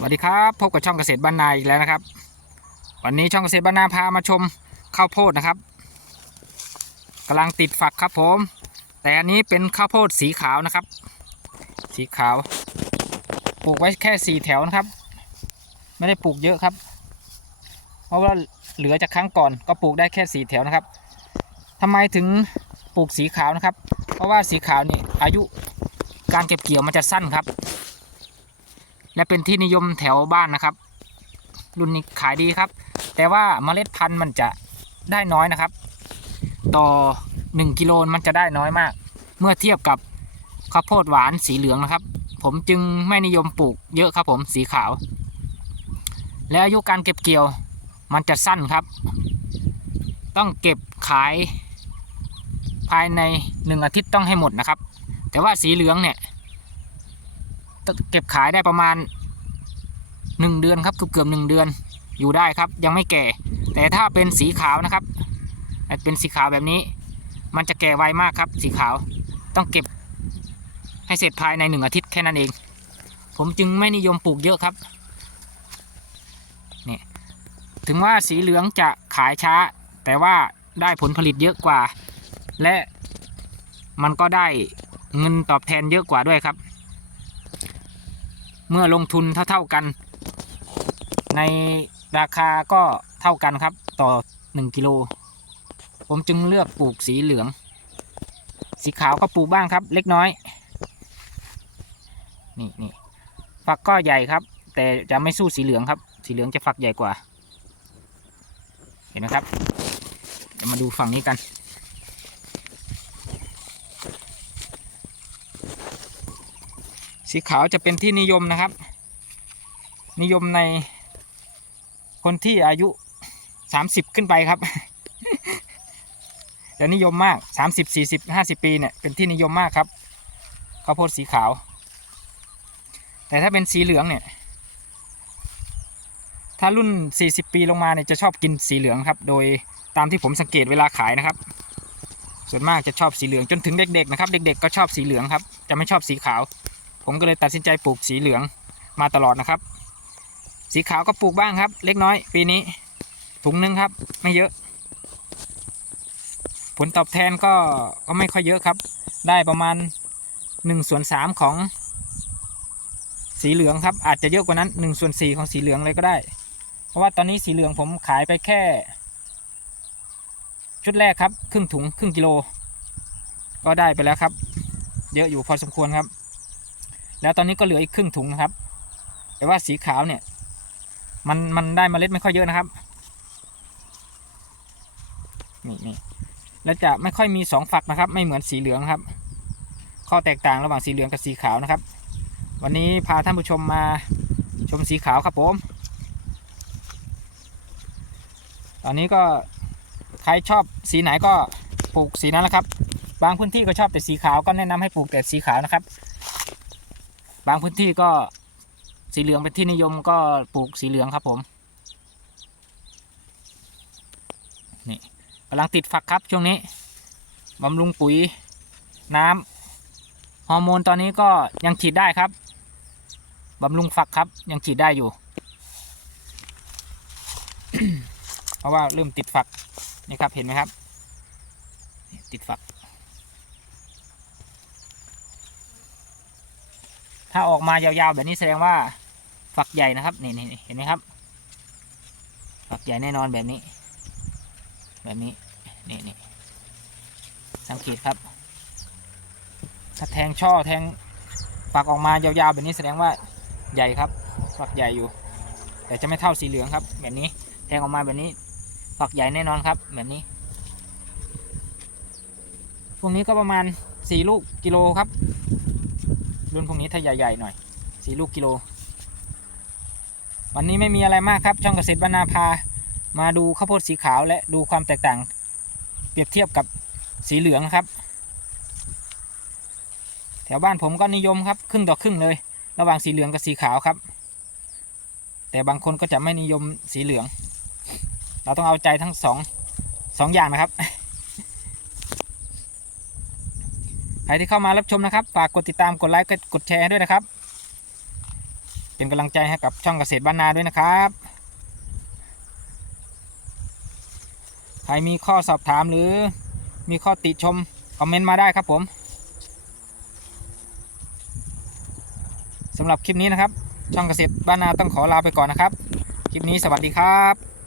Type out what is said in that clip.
สวัสดีครับพบกับช่องเกษตรบ้านนาอีกแล้วนะครับ วันนี้ช่องเกษตรบ้านนาพามาชมข้าวโพดนะครับกำลังติดฝักครับผม แต่อันนี้เป็นข้าวโพดสีขาวนะครับ สีขาว ปลูกไว้แค่สี่แถวนะครับ ไม่ได้ปลูกเยอะครับ เพราะว่าเหลือจากครั้งก่อนก็ปลูกได้แค่สี่แถวนะครับทำไมถึงปลูกสีขาวนะครับ เพราะว่าสีขาวนี่อายุการเก็บเกี่ยวมันจะสั้นครับ และเป็นที่นิยมแถวบ้านนะครับ รุ่นนี้ขายดีครับ แต่ว่าเมล็ดพันธุ์มันจะได้น้อยนะครับ ต่อ 1กิโลมันจะได้น้อยมาก เมื่อเทียบกับข้าวโพดหวานสีเหลืองนะครับ ผมจึงไม่นิยมปลูกเยอะครับผมสีขาว และอายุการเก็บเกี่ยวมันจะสั้นครับ ต้องเก็บขายภายในหนึ่งอาทิตย์ต้องให้หมดนะครับ แต่ว่าสีเหลืองเนี่ย เก็บขายได้ประมาณ 1 เดือนครับเกือบเกือบหนึ่งเดือนอยู่ได้ครับ ยังไม่แก่ แต่ถ้าเป็นสีขาวนะครับ เป็นสีขาวแบบนี้ มันจะแก่ไวมากครับ สีขาวต้องเก็บให้เสร็จภายในหนึ่งอาทิตย์แค่นั้นเอง ผมจึงไม่นิยมปลูกเยอะครับนี่ถึงว่าสีเหลืองจะขายช้า แต่ว่าได้ผลผลิตเยอะกว่า และมันก็ได้เงินตอบแทนเยอะกว่าด้วยครับ เมื่อลงทุนเท่าๆกัน ในราคาก็เท่ากันครับต่อ 1กิโล ผมจึงเลือกปลูกสีเหลือง สีขาวก็ปลูกบ้างครับ เล็กน้อย นี่นี่ฝักก็ใหญ่ครับ แต่จะไม่สู้สีเหลืองครับ สีเหลืองจะฝักใหญ่กว่า เห็นไหมครับมาดูฝั่งนี้กัน สีขาวจะเป็นที่นิยมนะครับ นิยมในคนที่อายุ 30 ขึ้นไปครับจะนิยมมาก 30 40 50 ปีเนี่ยเป็นที่นิยมมากครับข้าวโพดสีขาว แต่ถ้าเป็นสีเหลืองเนี่ย ถ้ารุ่น 40 ปีลงมาเนี่ยจะชอบกินสีเหลืองครับ โดยตามที่ผมสังเกตเวลาขายนะครับ ส่วนมากจะชอบสีเหลืองจนถึงเด็กๆนะครับ เด็กๆก็ชอบสีเหลืองครับ จะไม่ชอบสีขาว ผมก็เลยตัดสินใจปลูกสีเหลืองมาตลอดนะครับ สีขาวก็ปลูกบ้างครับ เล็กน้อย ปีนี้ถุงหนึงครับ ไม่เยอะ ผลตอบแทนก็ก็ไม่ค่อยเยอะครับ ได้ประมาณ1ส่วน3ของ สีเหลืองครับ อาจจะเยอะกว่านั้น1ส่วน4ของสีเหลืองเลยก็ได้ เพราะว่าตอนนี้สีเหลืองผมขายไปแค่ ชุดแรกครับ ครึ่งถุงครึ่งกิโล ก็ได้ไปแล้วครับ เยอะอยู่พอสมควรครับ แล้วตอนนี้ก็เหลืออีกครึ่งถุงนะครับ แต่ว่าสีขาวเนี่ย มันมันได้มเมล็ดไม่ค่อยเยอะนะครับนี่นี่แล้วจะไม่ค่อยมีสองฝักนะครับ ไม่เหมือนสีเหลืองครับ ข้อแตกต่างระหว่างสีเหลืองกับสีขาวนะครับ วันนี้พาท่านผู้ชมมาชมสีขาวครับผม ตอนนี้ก็ใครชอบสีไหนก็ปลูกสีนั้นแหละครับ บางพื้นที่ก็ชอบแต่สีขาวก็แนะนำให้ปลูกแต่สีขาวนะครับ บางพื้นที่ก็สีเหลืองเป็นที่นิยมก็ปลูกสีเหลืองครับผมนี่กำลังติดฝักครับช่วงนี้บำรุงปุ๋ยน้ำฮอร์โมนตอนนี้ก็ยังฉีดได้ครับบำรุงฝักครับยังฉีดได้อยู่ เพราะว่าเริ่มติดฝักนี่ครับเห็นไหมครับ ติดฝัก ถ้าออกมายาวๆแบบนี้แสดงว่าฝักใหญ่นะครับนี่นี่เห็นไหมครับ ฝักใหญ่แน่นอนแบบนี้ แบบนี้นี่นี่สังเกตครับ ถ้าแทงช่อแทงฝักออกมายาวๆแบบนี้แสดงว่าใหญ่ครับฝักใหญ่อยู่ แต่จะไม่เท่าสีเหลืองครับ แบบนี้แทงออกมาแบบนี้ ฝักใหญ่แน่นอนครับ แบบนี้พวกนี้ก็ประมาณสี่ลูกกิโลครับ รุ่นพวกนี้ถ้าใหญ่ๆหน่อยสีลูกกิโล วันนี้ไม่มีอะไรมากครับ ช่องเกษตรบรรณาพา มาดูข้าวโพดสีขาวและดูความแตกต่าง เปรียบเทียบกับสีเหลืองครับ แถวบ้านผมก็นิยมครับ ครึ่งต่อครึ่งเลย ระหว่างสีเหลืองกับสีขาวครับ แต่บางคนก็จะไม่นิยมสีเหลือง เราต้องเอาใจทั้งสองสองอย่างนะครับ ใครที่เข้ามารับชมนะครับ ฝากกดติดตามกดไลค์กดแชร์ด้วยนะครับ เป็นกำลังใจให้กับช่องเกษตรบ้านนาด้วยนะครับ ใครมีข้อสอบถามหรือมีข้อติชมคอมเมนต์มาได้ครับผมสำหรับคลิปนี้นะครับ ช่องเกษตรบ้านนาต้องขอลาไปก่อนนะครับ คลิปนี้สวัสดีครับ